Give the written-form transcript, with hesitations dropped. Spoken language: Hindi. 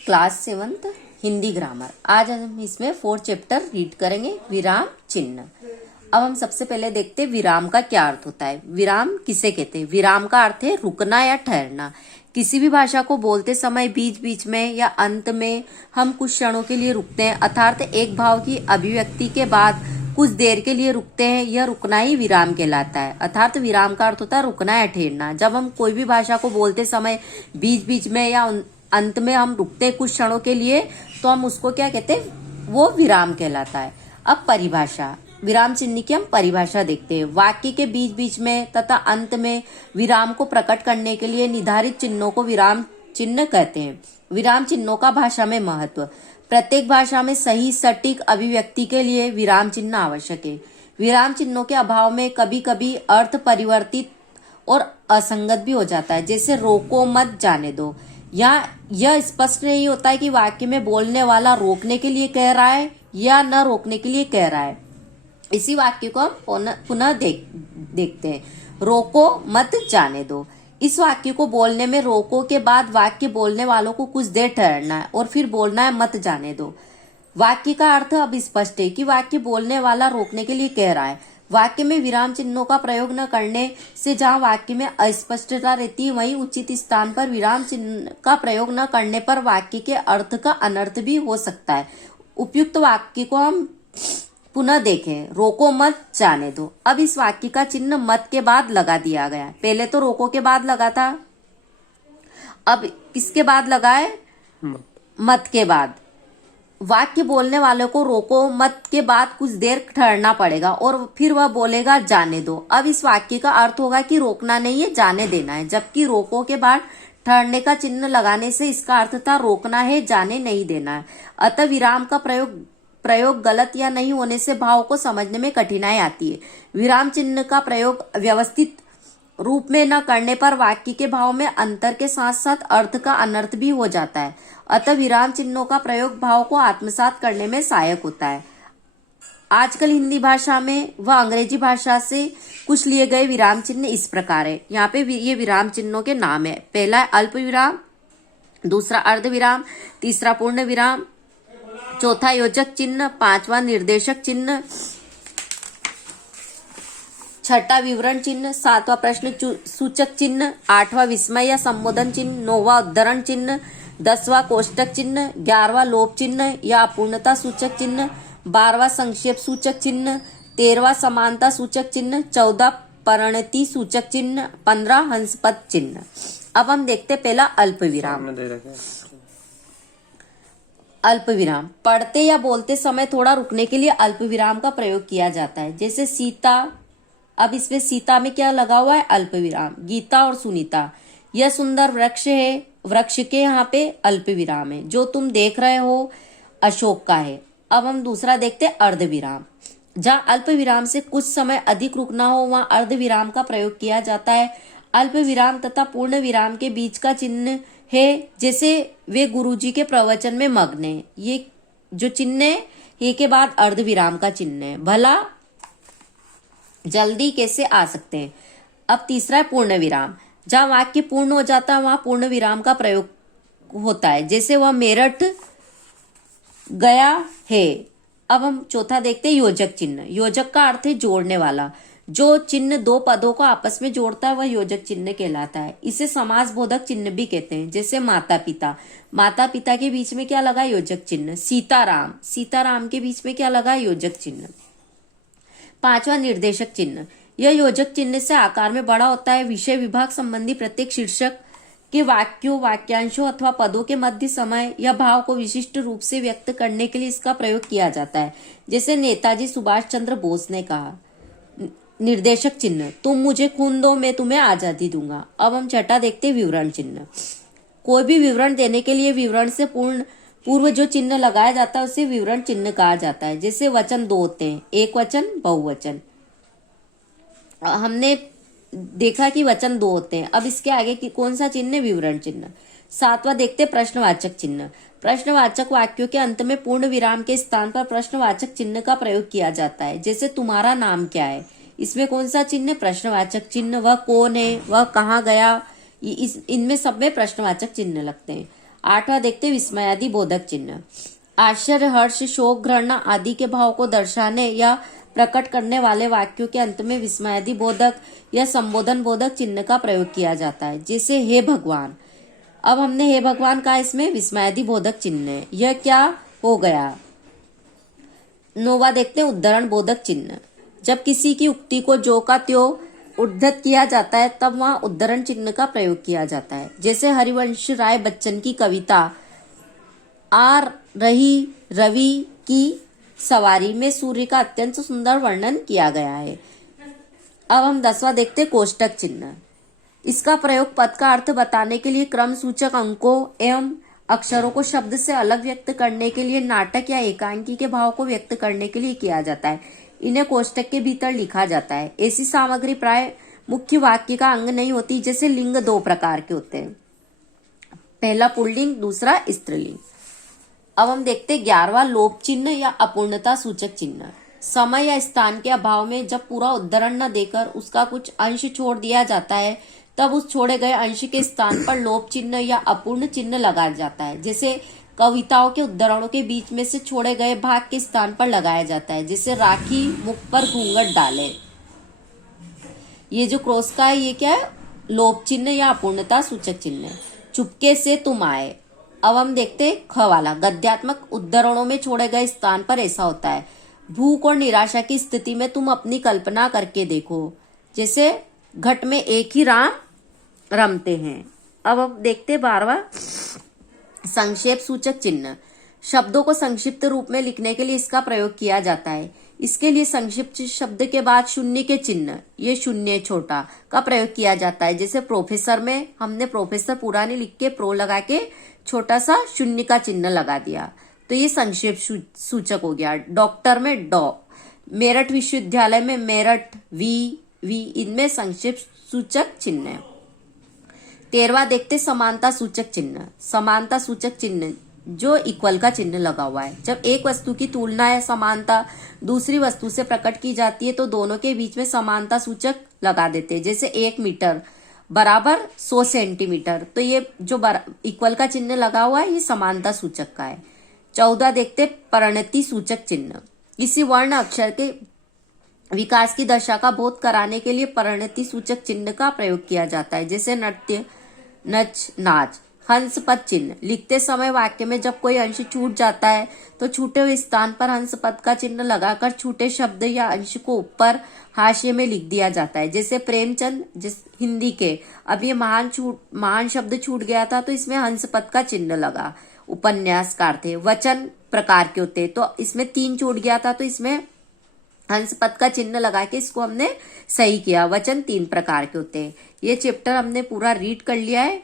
Class 7th Hindi grammar. आज हम इसमें 4th चैप्टर रीड करेंगे, विराम चिन्ह। अब हम सबसे पहले देखते हैं विराम का क्या अर्थ होता है। विराम किसे कहते हैं? विराम का अर्थ है रुकना या ठहरना। किसी भी भाषा को बोलते समय बीच बीच में या अंत में हम कुछ क्षणों के लिए रुकते हैं, अर्थात एक भाव की अभिव्यक्ति के बाद कुछ देर के लिए रुकते हैं। यह रुकना ही विराम कहलाता है। अर्थात विराम का अर्थ होता है रुकना या ठहरना। जब हम कोई भी भाषा को बोलते समय बीच बीच में या अंत में हम रुकते हैं कुछ क्षणों के लिए, तो हम उसको क्या कहते हैं? वो विराम कहलाता है। अब परिभाषा, विराम चिन्ह की हम परिभाषा देखते हैं। वाक्य के बीच बीच में तथा अंत में विराम को प्रकट करने के लिए निर्धारित चिन्हों को विराम चिन्ह कहते हैं। विराम चिन्हों का भाषा में महत्व। प्रत्येक भाषा में सही सटीक अभिव्यक्ति के लिए विराम चिन्ह आवश्यक है। विराम चिन्हों के अभाव में कभी कभी अर्थ परिवर्तित और असंगत भी हो जाता है, जैसे रोको मत जाने दो। यह स्पष्ट नहीं होता है कि वाक्य में बोलने वाला रोकने के लिए कह रहा है या न रोकने के लिए कह रहा है। इसी वाक्य को हम पुनः देखते हैं। रोको मत जाने दो। इस वाक्य को बोलने में रोको के बाद वाक्य बोलने वालों को कुछ देर ठहरना है और फिर बोलना है मत जाने दो। वाक्य का अर्थ अब स्पष्ट है कि वाक्य बोलने वाला रोकने के लिए कह रहा है। वाक्य में विराम चिन्हों का प्रयोग न करने से जहां वाक्य में अस्पष्टता रहती है, वहीं उचित स्थान पर विराम चिन्ह का प्रयोग न करने पर वाक्य के अर्थ का अनर्थ भी हो सकता है। उपयुक्त वाक्य को हम पुनः देखें। रोको मत जाने दो। अब इस वाक्य का चिन्ह मत के बाद लगा दिया गया। पहले तो रोको के बाद लगा था, अब किसके बाद लगा है? मत के बाद। वाक्य बोलने वाले को रोको मत के बाद कुछ देर ठहरना पड़ेगा और फिर वह बोलेगा जाने दो। अब इस वाक्य का अर्थ होगा कि रोकना नहीं है, जाने देना है, जबकि रोको के बाद ठहरने का चिन्ह लगाने से इसका अर्थ था रोकना है, जाने नहीं देना है। अतः विराम का प्रयोग गलत या नहीं होने से भाव को समझने में कठिनाई आती है। विराम चिन्ह का प्रयोग व्यवस्थित रूप में न करने पर वाक्य के भाव में अंतर के साथ साथ अर्थ का अनर्थ भी हो जाता है। अतः विराम चिन्हों का प्रयोग भाव को आत्मसात करने में सहायक होता है। आजकल हिंदी भाषा में व अंग्रेजी भाषा से कुछ लिए गए विराम चिन्ह इस प्रकार है। यहाँ पे ये विराम चिन्हों के नाम है। पहला है अल्प विराम, दूसरा अर्ध विराम, तीसरा पूर्ण विराम, चौथा योजक चिन्ह, पांचवा निर्देशक चिन्ह, छठा विवरण चिन्ह, सातवां प्रश्न सूचक चिन्ह, आठवां विस्मय या संबोधन चिन्ह, नौवां उद्धरण चिन्ह, 10वां कोष्टक चिन्ह, 11वां लोप चिन्ह या अपूर्णता सूचक चिन्ह, 12वां संक्षेप सूचक चिन्ह, 13वां समानता सूचक चिन्ह, 14 परिणति सूचक चिन्ह, 15 हंसपद चिन्ह। अब हम देखते पहला अल्प विराम। अल्प विराम पढ़ते या बोलते समय थोड़ा रुकने के लिए अल्प विराम का प्रयोग किया जाता है, जैसे सीता। अब इसमें सीता में क्या लगा हुआ है? अल्प विराम। गीता और सुनीता, यह सुंदर वृक्ष है, वृक्ष के यहाँ पे अल्प विराम है। जो तुम देख रहे हो अशोक का है। अब हम दूसरा देखते हैं अर्ध विराम। जहाँ अल्प विराम से कुछ समय अधिक रुकना हो वहां अर्ध विराम का प्रयोग किया जाता है। अल्प विराम तथा पूर्ण विराम के बीच का चिन्ह है, जैसे वे गुरुजी के प्रवचन में मग्न है। ये जो चिन्ह है, ये के बाद अर्ध विराम का चिन्ह है। भला जल्दी कैसे आ सकते हैं। अब तीसरा है पूर्ण विराम। जहां वाक्य पूर्ण हो जाता है वहां पूर्ण विराम का प्रयोग होता है, जैसे वह मेरठ गया है। अब हम चौथा देखते हैं योजक चिन्ह। योजक का अर्थ है जोड़ने वाला। जो चिन्ह दो पदों को आपस में जोड़ता है वह योजक चिन्ह कहलाता है। इसे समास बोधक चिन्ह भी कहते हैं, जैसे माता पिता। माता पिता के बीच में क्या लगा? योजक चिन्ह। सीताराम, सीताराम के बीच में क्या लगा? योजक चिन्ह। पांचवा निर्देशक चिन्ह। यह योजक चिन्ह से आकार में बड़ा होता है। विषय विभाग संबंधी प्रत्येक शीर्षक के वाक्यों, वाक्यांशों अथवा पदों के मध्य समय या भाव को विशिष्ट रूप से व्यक्त करने के लिए इसका प्रयोग किया जाता है, जैसे नेताजी सुभाष चंद्र बोस ने कहा। निर्देशक चिन्ह, तुम मुझे खून दो मैं तुम्हें आजादी दूंगा। अब हम छठा देखते हैं विवरण चिन्ह। कोई भी विवरण देने के लिए विवरण से पूर्व जो चिन्ह लगाया जाता है उसे विवरण चिन्ह कहा जाता है। जैसे वचन दो होते हैं, एक वचन, बहुवचन। हमने देखा कि वचन दो होते हैं। अब इसके आगे कौन सा चिन्ह है? विवरण चिन्ह। सातवां देखते प्रश्नवाचक चिन्ह। प्रश्नवाचक वाक्यों के अंत में पूर्ण विराम के स्थान पर प्रश्नवाचक चिन्ह का प्रयोग किया जाता है, जैसे तुम्हारा नाम क्या है। इसमें कौन सा चिन्ह? प्रश्नवाचक चिन्ह। वह कौन है? वह कहाँ गया? इनमें सब में प्रश्नवाचक चिन्ह लगते हैं। 8वां देखते विस्मयादि बोधक चिन्ह। आश्चर्य, हर्ष, शोक, घृणा आदि के भाव को दर्शाने या प्रकट करने वाले वाक्यों के अंत में विस्मयादि बोधक या संबोधन बोधक चिन्ह का प्रयोग किया जाता है, जैसे हे भगवान। अब हमने हे भगवान कहा, इसमें विस्मयादि बोधक चिन्ह है। यह क्या हो गया। 9वां देखते हैं उद्धरण बोधक चिन्ह। जब किसी की उक्ति को जो का त्यों उद्धत किया जाता है तब वहां उद्धरण चिन्ह का प्रयोग किया जाता है, जैसे हरिवंश राय बच्चन की कविता आ रही रवि की सवारी में सूर्य का अत्यंत सुंदर वर्णन किया गया है। अब हम 10वां देखते कोष्टक चिन्ह। इसका प्रयोग पद का अर्थ बताने के लिए, क्रम सूचक अंकों एवं अक्षरों को शब्द से अलग व्यक्त करने के लिए, नाटक या एकांकी के भाव को व्यक्त करने के लिए किया जाता है। इन्हें कोष्टक के भीतर लिखा जाता है। ऐसी सामग्री प्राय मुख्य वाक्य का अंग नहीं होती, जैसे लिंग 2 प्रकार के होते हैं, पहला पुल्लिंग, दूसरा स्त्रीलिंग। अब हम देखते 11वां लोप चिन्ह या अपूर्णता सूचक चिन्ह। समय या स्थान के अभाव में जब पूरा उद्धरण न देकर उसका कुछ अंश छोड़ दिया जाता है तब उस छोड़े गए अंश के स्थान पर लोप चिन्ह या अपूर्ण चिन्ह लगाया जाता है, जैसे कविताओं के उद्धरणों के बीच में से छोड़े गए भाग के स्थान पर लगाया जाता है, जैसे राखी मुख पर घूंघट डाले। ये जो क्रॉस का है ये क्या है, लोप चिन्ह या अपूर्णता सूचक चिन्ह है। चुपके से तुम आए। अब हम देखते हैं ख वाला, गद्यात्मक उद्धरणों में छोड़े गए स्थान पर ऐसा होता है, भूख और निराशा की स्थिति में तुम अपनी कल्पना करके देखो, जैसे घट में एक ही राम रमते हैं। अब हम देखते 12वां संक्षेप सूचक चिन्ह। शब्दों को संक्षिप्त रूप में लिखने के लिए इसका प्रयोग किया जाता है। इसके लिए संक्षिप्त शब्द के बाद शून्य के चिन्ह, ये शून्य छोटा का प्रयोग किया जाता है, जैसे प्रोफेसर में हमने प्रोफेसर पूरा नहीं लिख के प्रो लगा के छोटा सा शून्य का चिन्ह लगा दिया, तो ये संक्षेप सूचक हो गया। डॉक्टर में डॉ, मेरठ विश्वविद्यालय में मेरठ वी इनमें संक्षेप सूचक चिन्ह है। 13वां देखते समानता सूचक चिन्ह। समानता सूचक चिन्ह जो इक्वल का चिन्ह लगा हुआ है। जब एक वस्तु की तुलना या समानता दूसरी वस्तु से प्रकट की जाती है तो दोनों के बीच में समानता सूचक लगा देते हैं, जैसे 1 मीटर बराबर 100 सेंटीमीटर, तो ये जो इक्वल का चिन्ह लगा हुआ है ये समानता सूचक का है। 14 देखते परिणति सूचक चिन्ह। किसी वर्ण अक्षर के विकास की दशा का बोध कराने के लिए परिणति सूचक चिन्ह का प्रयोग किया जाता है, जैसे नृत्य, नच, नाच। हंस पद चिन्ह। लिखते समय वाक्य में जब कोई अंश छूट जाता है तो छूटे हुए स्थान पर हंस पद का चिन्ह लगाकर छूटे शब्द या अंश को ऊपर हाशिए में लिख दिया जाता है, जैसे प्रेमचंद जिस हिंदी के, अब ये महान शब्द छूट गया था तो इसमें हंस पद का चिन्ह लगा। उपन्यासकार थे। वचन प्रकार के होते, तो इसमें 3 छूट गया था तो इसमें हंस पद का चिन्ह लगा के इसको हमने सही किया। वचन 3 प्रकार के होते हैं। ये चैप्टर हमने पूरा रीड कर लिया है।